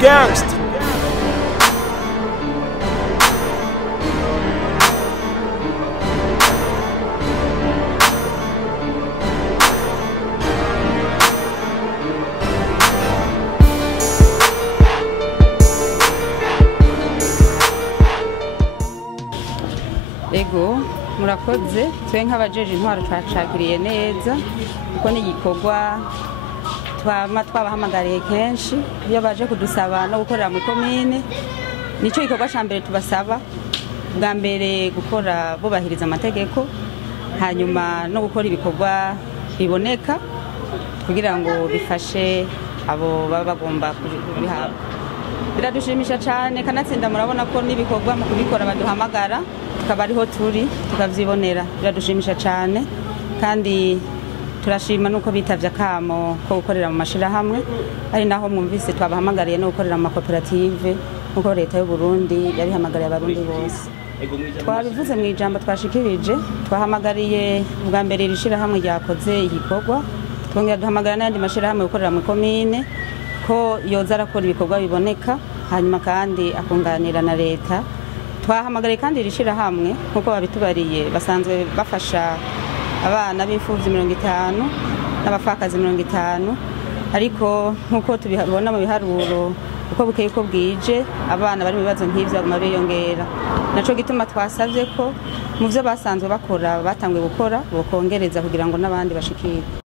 Gangsta. Ego murakoze twe nk'abajeje intwaro twacakiriye neza kuko n'igikorwa twabahamagariye kenshi iyo baje kudusaba no gukorera mu komine nico gikorwa ca mbere tubasaba bwa mbere gukora bubahiriza amategeko hanyuma no gukora ibikorwa biboneka kugira ngo bifashe abo baba bagomba kubihabwa. Biradushimisha cyane kanatsinda murabona ko n'ibikorwa mu kubikora baduhamagara tukaba ariho turi tukavyibonera. Biradushimisha cyane kandi turashima nuko bitavye akamo ko gukorera mu mashirahamwe ari naho mwumvise twabahamagariye no gukorera mu makoperative nkuko leta y'u Burundi yabihamagariye abarundi bose. Twabivuze mu ijambo twashikirije twahamagariye bwa mbere rishirahamwe ryakoze igikorwa twongera duhamagara n'andi mashirahamwe gukorera mu komine ko yoza arakora ibikorwa biboneka hanyuma kandi akunganira na leta. Twahamagariye kandi rishirahamwe nkuko babitubariye basanzwe bafasha abana b'imfuvyi 50 n'abafakazi 50 ariko nkuko tubibona mu biharuro uko bukeye ko bwije abana bari mu bibazo nk'ivyo baguma biyongera. Naco gituma twasavye ko mu vyo basanzwe bakora batanguye gukora bokongereza kugira ngo n'abandi bashikire.